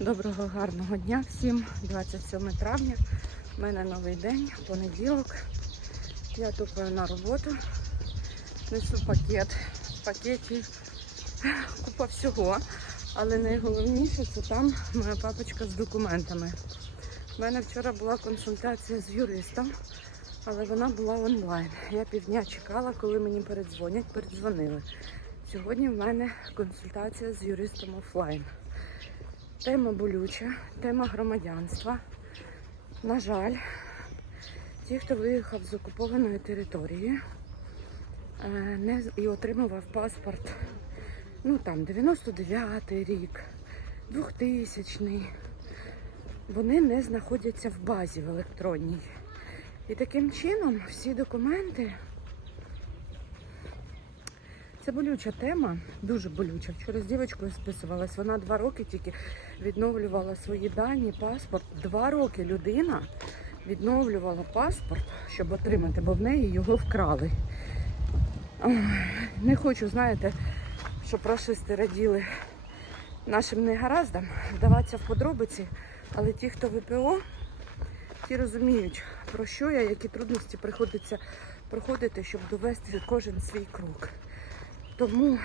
Доброго гарного дня всім. 27 травня. У мене новий день, понеділок. Я тупаю на роботу. Несу пакет. В пакеті купа всього. Але найголовніше це там моя папочка з документами. У мене вчора була консультація з юристом, але вона була онлайн. Я півдня чекала, коли мені передзвонять, передзвонили. Сьогодні в мене консультація з юристом офлайн. Тема болюча, тема громадянства. На жаль, ті, хто виїхав з окупованої території е, не, і отримував паспорт, ну там 99-й рік, 2000-й, вони не знаходяться в базі в електронній. І таким чином всі документи. Це болюча тема, дуже болюча. Вчора з дівчинкою списувалась. Вона два роки тільки відновлювала свої дані, паспорт. Два роки людина відновлювала паспорт, щоб отримати, бо в неї його вкрали. Не хочу, знаєте, щоб расисти раділи нашим негараздам, вдаватися в подробиці, але ті, хто ВПО, ті розуміють, про що я, які трудності приходиться проходити, щоб довести кожен свій крок. Тому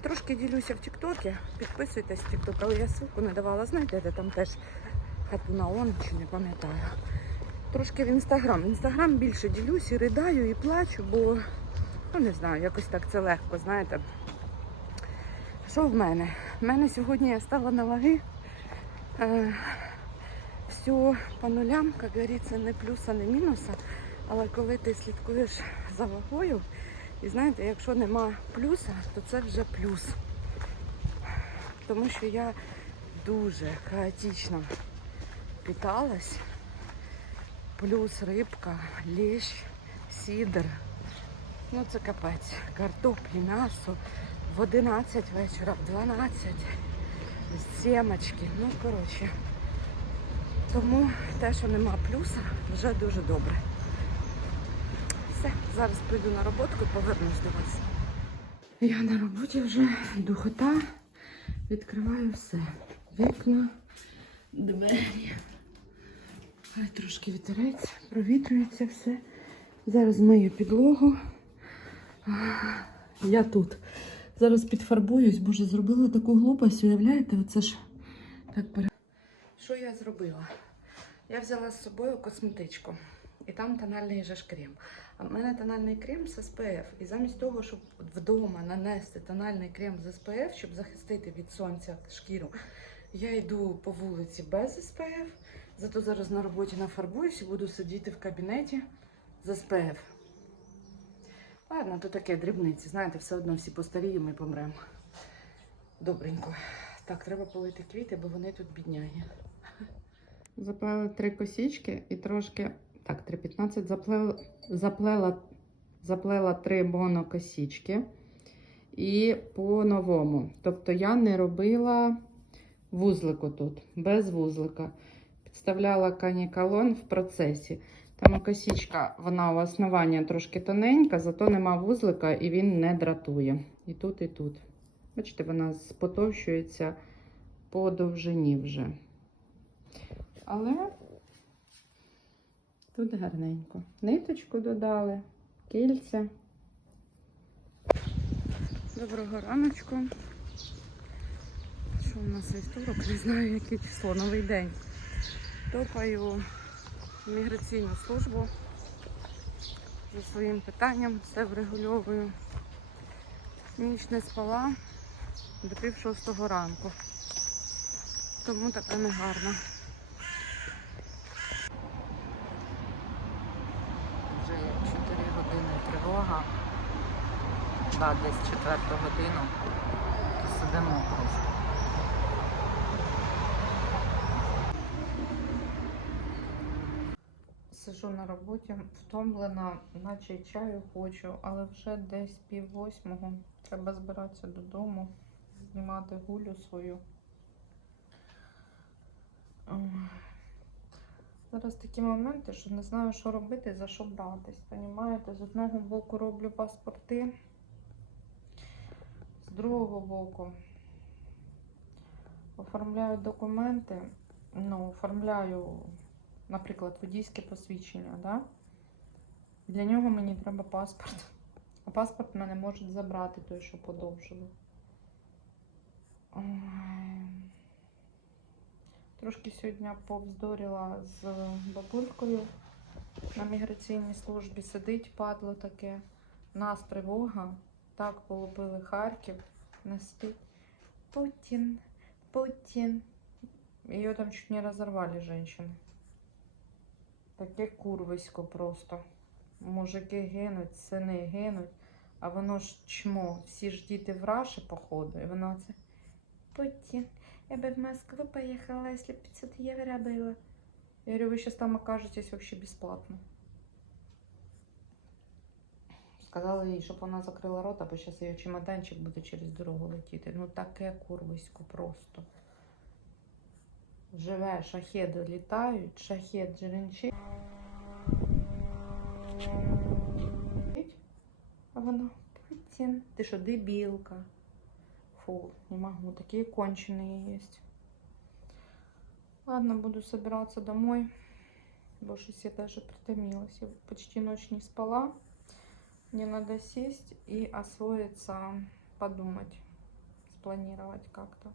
трошки ділюся в Тіктокі. Підписуйтесь в Тікток, але я ссылку не давала. Знаєте, де там теж хатуна он чи не пам'ятаю. Трошки в інстаграм. В інстаграм більше ділюсь і ридаю, і плачу, бо ну не знаю, якось так це легко, знаєте. Що в мене? В мене сьогодні я стала на ваги. Е, все по нулям, як говориться, не плюса, не мінуса. Але коли ти слідкуєш за вагою, і знаєте, якщо нема плюса, то це вже плюс. Тому що я дуже хаотично питалась. Плюс рибка, лещ, сідр. Ну це капець. Картоплі, м'ясо в 11 вечора, в 12, сімочки. Ну, коротше. Тому те, що нема плюса, вже дуже добре. Все, зараз прийду на роботку повернусь до вас. Я на роботі вже духота. Відкриваю все. Вікна, двері. Хай трошки вітерець, провітрюється все. Зараз мию підлогу. Я тут. Зараз підфарбуюсь, боже, зробила таку глупость, уявляєте, оце ж так пере. Що я зробила? Я взяла з собою косметичку. І там тональний же ж крем. А в мене тональний крем з SPF. І замість того, щоб вдома нанести тональний крем з SPF, щоб захистити від сонця шкіру, я йду по вулиці без SPF. Зато зараз на роботі нафарбуюсь і буду сидіти в кабінеті з SPF. Ладно, то таке дрібниці. Знаєте, все одно всі постаріємо і помремо. Добренько. Так, треба полити квіти, бо вони тут бідняє. Заплела три косічки і трошки. Так, 3,15 заплела, заплела, заплела три монокосічки. І по-новому. Тобто я не робила вузлику тут, без вузлика. Підставляла канікалон в процесі. Там косічка, вона у основання трошки тоненька, зато нема вузлика і він не дратує. І тут, і тут. Бачите, вона спотовщується по довжині вже. Але тут гарненько. Ниточку додали, кільця. Доброго раночку. Що у нас вівторок? Не знаю, яке число, новий день. Топаю в міграційну службу за своїм питанням, все врегульовую. Ніч не спала до пів шостого ранку. Тому така негарна. Вже є 4 години тривога, да, десь 4 годину, то сидимо просто. Сижу на роботі, втомлена, наче чаю хочу, але вже десь пів восьмого. Треба збиратися додому, знімати гулю свою. Зараз такі моменти, що не знаю, що робити, за що братись. Понімаєте? З одного боку роблю паспорти, з другого боку Оформляю документи, ну, оформляю, наприклад, водійське посвідчення, да? Для нього мені треба паспорт. А паспорт мене можуть забрати, той, що подовжили. Ой. Трошки сьогодні повздорила з бабулькою на міграційній службі. Сидить, падло таке. Нас тривога. Так полюбили Харків. Нести. Путін, Путін. Ее там чуть не разорвали женщины. Таке курвисько просто. Мужики гинуть, сини гинуть, а воно ж чмо. Всі ж діти в Раші, походу, і воно це Путін, я бы в Москву поехала, если 500 евро было. Я говорю, вы сейчас там окажетесь вообще бесплатно. Сказала їй, щоб вона закрила рот, або зараз її чемоданчик буде через дорогу летіти. Ну таке курвисько просто. Живе, шахеди літають, шахет джеренчить. А вона Путін. Ти що, дебілка? Фу, не могу. Такие конченые есть. Ладно, буду собираться домой. Больше я даже притомилась. Я почти ночь не спала. Мне надо сесть и освоиться, подумать, спланировать как-то.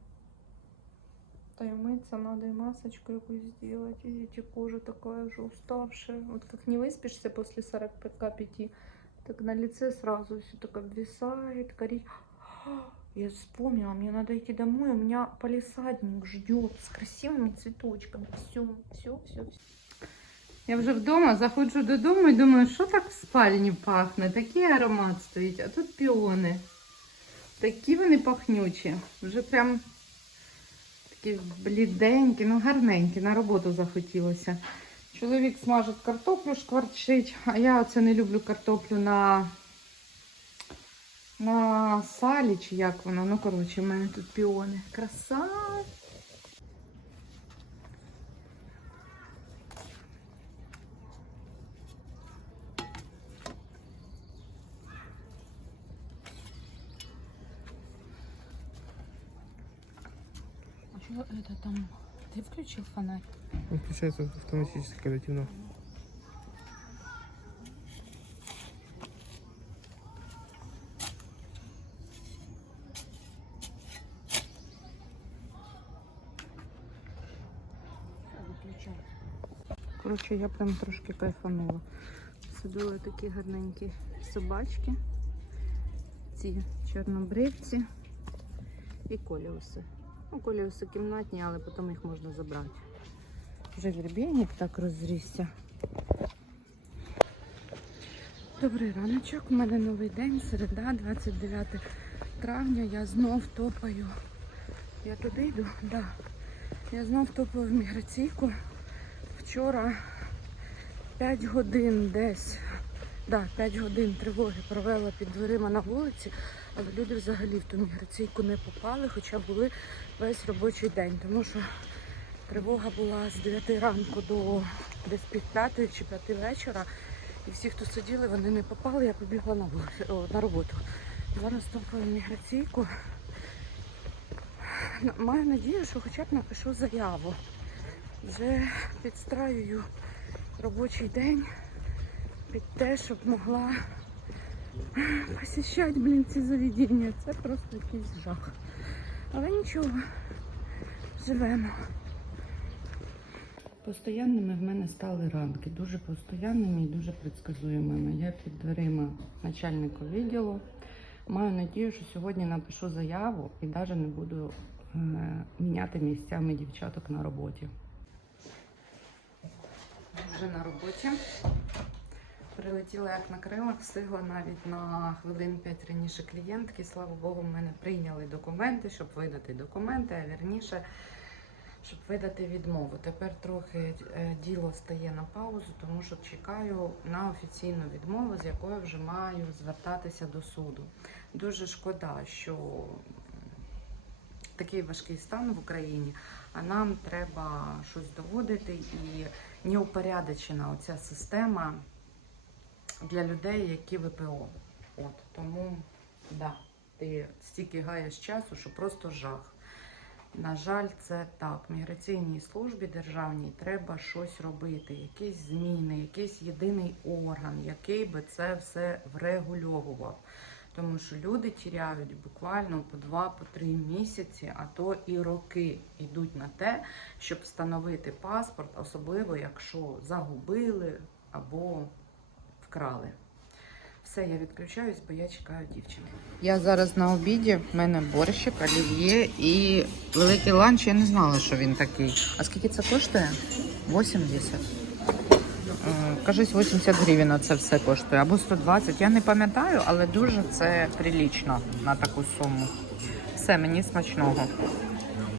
Да и мыться надо, и масочку якусь сделать. Видите, кожа такая уже уставшая. Вот как не выспишься после 45, так на лице сразу все так обвисает, горит. Я вспомнила, мне надо идти домой, у меня полисадник ждет с красивыми цветочками. Все, все, все, все. Я вже вдома заходжу додому і думаю, що так в спальні пахне. Такий аромат стоїть, а тут піони. Такі вони пахнючі. Вже прям такі бліденькі, ну гарненькі, на роботу захотілося. Чоловік смажить картоплю, шкварчить, а я оце не люблю картоплю на, на салі, чи як воно. Ну, коротше, в мене тут піони. Краса. А это там? Ты включил фонарь? Он включается автоматически, когда темно. Коротше, я прям трошки кайфанула. Сиділи такі гарненькі собачки, ці чорнобривці і коліуси. Ну, коліуси кімнатні, але потім їх можна забрати. Вже гребенник так розрісся. Добрий раночок, у мене новий день, середа, 29 травня. Я знов топаю. Я туди йду? Да. Я знов топаю в міграційку. Вчора 5 годин десь. Да, 5 годин тривоги провела під дверима на вулиці, але люди взагалі в ту міграційку не попали, хоча були весь робочий день, тому що тривога була з 9 ранку до десь пів п'ятої чи п'яти вечора. І всі, хто сиділи, вони не попали, я побігла на, о, на роботу. Зараз топаю міграційку. Маю надію, що хоча б напишу заяву. Вже підстраюю робочий день під те, щоб могла посіщати, блін, ці заведення. Це просто якийсь жах. Але нічого, живемо. Постоянними в мене стали ранки, дуже постоянними і дуже предсказуємими. Я під дверима начальника відділу. Маю надію, що сьогодні напишу заяву і навіть не буду е, міняти місцями дівчаток на роботі. Вже на роботі. Прилетіла як на крилах, встигла навіть на хвилин 5 раніше клієнтки. Слава Богу, в мене прийняли документи, щоб видати документи, а вірніше, щоб видати відмову. Тепер трохи е, діло стає на паузу, тому що чекаю на офіційну відмову, з якою вже маю звертатися до суду. Дуже шкода, що такий важкий стан в Україні, а нам треба щось доводити і неупорядочена оця система для людей, які ВПО. От тому да, ти стільки гаєш часу, що просто жах. На жаль, це так. Міграційній службі державній треба щось робити, якісь зміни, якийсь єдиний орган, який би це все врегульовував. Тому що люди тіряють буквально по два, по три місяці, а то і роки йдуть на те, щоб встановити паспорт, особливо якщо загубили або вкрали. Все, я відключаюсь, бо я чекаю дівчину. Я зараз на обіді, в мене борщик, олів'є і великий ланч. Я не знала, що він такий. А скільки це коштує? 80. Е, Кажись, 80 гривень це все коштує, або 120. Я не пам'ятаю, але дуже це прилічно на таку суму. Все, мені смачного.